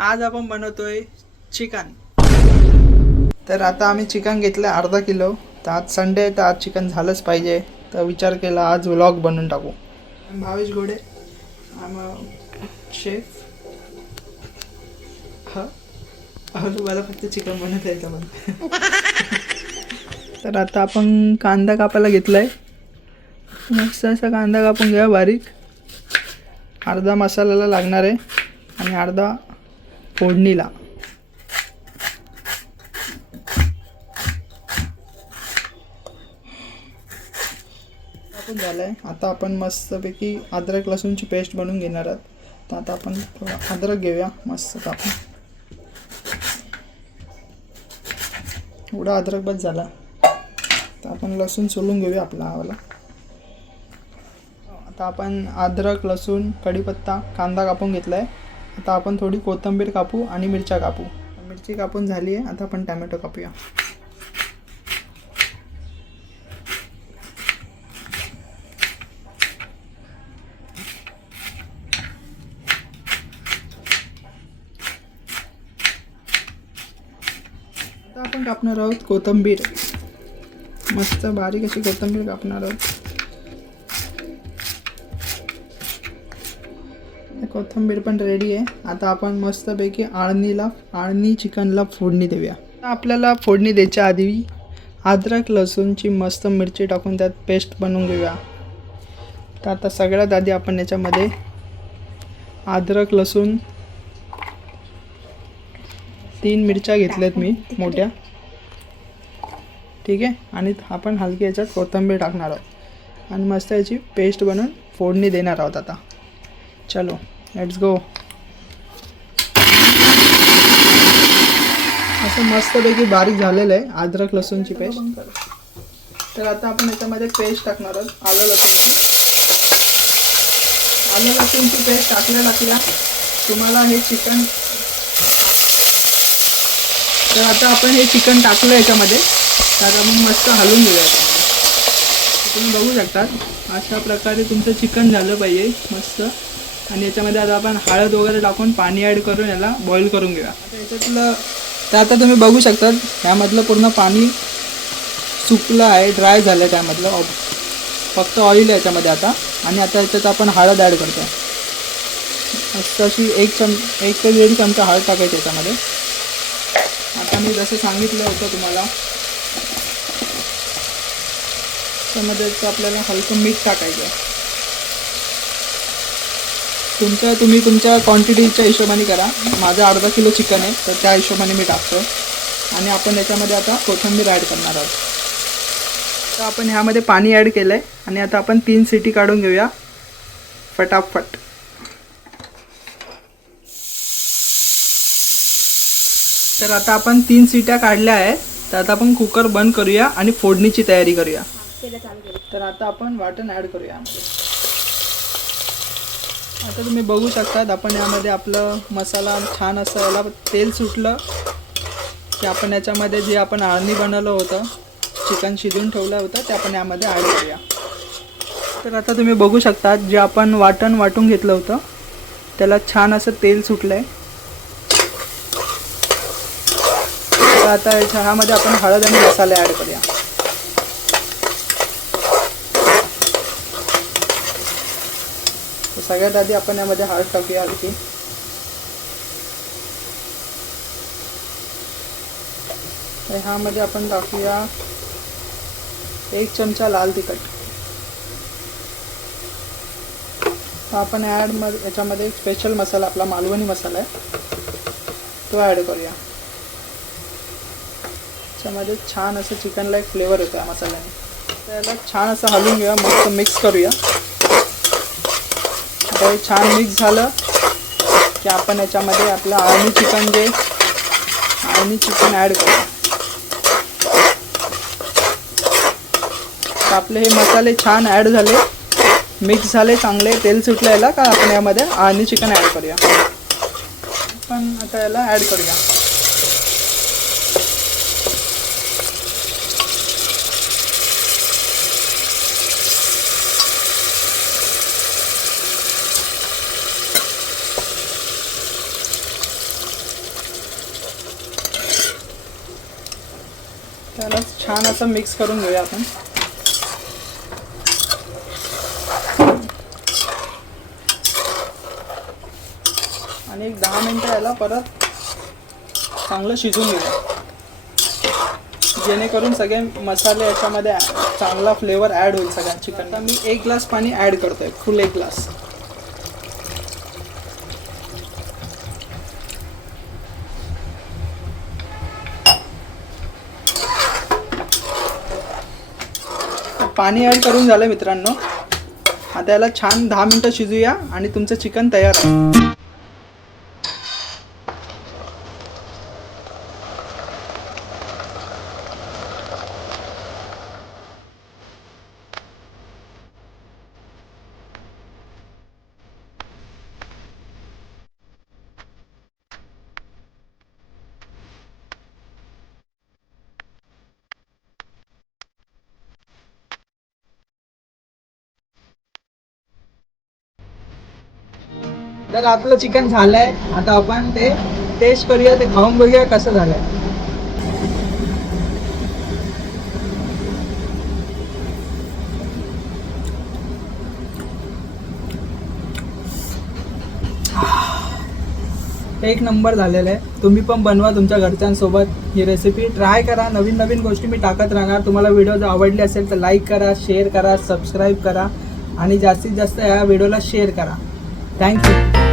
आज आपण बनवतोय चिकन। तर आता आम्ही चिकन घेतलं अर्धा किलो। तर आज संडे आहे तर आज चिकन झालंच पाहिजे, तर विचार केला आज व्लॉग बनवून टाकू। भावेश घोडे शेफ। हा मला फक्त चिकन बनवता येतं मला। तर आता आपण कांदा कापायला घेतलाय। मस्त असा कांदा कापून घ्या बारीक। अर्धा मसाल्याला लागणार आहे आणि अर्धा फोडणीला। आपण झालंय। आता आपण मस्तपैकी अद्रक लसूणची पेस्ट बनवून घेणार आहोत। तर आता आपण थोडा अद्रक घेऊया मस्त कापून। एवढा अद्रक बस झाला। तर आपण लसूण सोलून घेऊया आपला आवाला। आता आपण अद्रक लसूण कढीपत्ता कांदा कापून घेतलाय। आता आपण थोडी कोथिंबीर कापू आणि मिरच्या कापू। मिरची कापून झाली आहे। आता आपण टोमॅटो कापूया। आता आपण कापणार आहोत कोथिंबीर। मस्त बारीक अशी कोथिंबीर कापणार आहोत। कोथिंबीर पण रेडी आहे। आता आपण मस्तपैकी आळणी चिकनला फोडणी देऊया। आपल्याला फोडणी द्यायच्या आधी अद्रक लसूणची मस्त मिरची टाकून त्यात पेस्ट बनवून घेऊया। तर आता सगळ्यात आधी आपण याच्यामध्ये अद्रक लसूण 3 मिरच्या घेतल्यात मी मोठ्या, ठीक आहे। आणि आपण हलकी याच्यात कोथिंबीर टाकणार आहोत आणि मस्त याची पेस्ट बनवून फोडणी देणार आहोत। आता चलो लेट्स गो। असं मस्तपैकी बारीक झालेलं आहे अद्रक लसूणची पेस्ट। तर आता आपण याच्यामध्ये पेस्ट टाकणार आहोत आलं लसूणची पेस्ट टाकल्या तुम्हाला हे चिकन। तर आता आपण हे चिकन टाकलं याच्यामध्ये। तर आपण मस्त हलवून घेऊया याच्यामध्ये। तुम्ही बघू शकता अशा प्रकारे तुमचं चिकन झालं पाहिजे मस्त। आणि याच्यामध्ये आता आपण हळद वगैरे टाकून पाणी ॲड करून याला बॉईल करून घेऊया। आता याच्यातलं तर आता तुम्ही बघू शकता ह्यामधलं पूर्ण पाणी सुकलं आहे, ड्राय झालं आहे। त्यामधलं फक्त ऑइल आहे याच्यामध्ये आता। आणि आता याच्यात आपण हळद ॲड करतो। मस्त अशी 1 ते 1.5 चमचा हळद टाकायची याच्यामध्ये। आता मी जसं सांगितलं होतं तुम्हाला त्यामध्ये आपल्याला हलकं मीठ टाकायचं आहे। तुम्ही तुमच्या क्वांटिटीच्या हिशोबाने करा। माझं अर्धा किलो चिकन आहे तर त्या हिशोबाने मी टाकतो। आणि आपण याच्यामध्ये आता कोथिंबीर ॲड करणार आहोत। तर आपण ह्यामध्ये पाणी ॲड केलं आहे आणि आता आपण 3 सिटी काढून घेऊया फटाफट। तर आता आपण 3 सिट्या काढल्या आहेत। तर आता आपण कुकर बंद करूया आणि फोडणीची तयारी करूया। तर आता आपण वाटण ॲड करूया यामध्ये। आता तुम्ही बघू शकता आपण यामध्ये आपलं मसाला छान असं याला तेल सुटलं की आपण याच्यामध्ये जे आपण आळणी बनवलं होतं चिकन शिजवून ठेवलं होतं ते आपण यामध्ये ॲड करूया। तर आता तुम्ही बघू शकता जे आपण वाटण वाटून घेतलं होतं त्याला छान असं तेल सुटलं आहे। तर आता ह्यामध्ये आपण हळद आणि मसाले ॲड करूया। सगळ्यात आधी आपण यामध्ये हळद टाकूया हलकी। ह्यामध्ये आपण टाकूया 1 चमचा लाल तिखट। आपण याच्यामध्ये एक स्पेशल मसाला आपला मालवणी मसाला आहे तो ॲड करूया। त्याच्यामध्ये छान असं चिकनला एक फ्लेवर येतो या मसाल्याने। त्याला छान असं हलवून घेऊया, मस्त मिक्स करूया। हे छान मिक्स झालं की आपण याच्यामध्ये आपलं आळणी चिकन ॲड करूया। तर आपले हे मसाले छान ॲड झाले, मिक्स झाले, चांगले तेल सुटलं याला का आपण यामध्ये आळणी चिकन ॲड करूया। आपण आता याला ॲड करूया। त्याला छान असं मिक्स करून घेऊया आपण. आणि एक 10 मिनटं याला परत चांगलं शिजून घेऊया, जेणेकरून सगळे मसाले याच्यामध्ये चांगला फ्लेवर ॲड होईल सगळ्या चिकन. आता मी 1 ग्लास पाणी ॲड करतोय, फुल 1 ग्लास. पाणी ॲड करून झालं मित्रांनो. आता याला छान 10 मिनटं शिजूया आणि तुमचं चिकन तयार आहे. तर आपलं चिकन झालंय. आता आपण ते टेस्ट करूया, ते खाऊन बघूया कसं झालंय. एक नंबर झालेलं आहे. तुम्ही पण बनवा तुमच्या घरच्यांसोबत ही रेसिपी, ट्राय करा. नवीन नवीन गोष्टी मी टाकत राहणार. तुम्हाला व्हिडिओ जर आवडली असेल तर लाईक करा, शेअर करा, सबस्क्राईब करा आणि जास्तीत जास्त या व्हिडिओला शेअर करा. थँक्यू.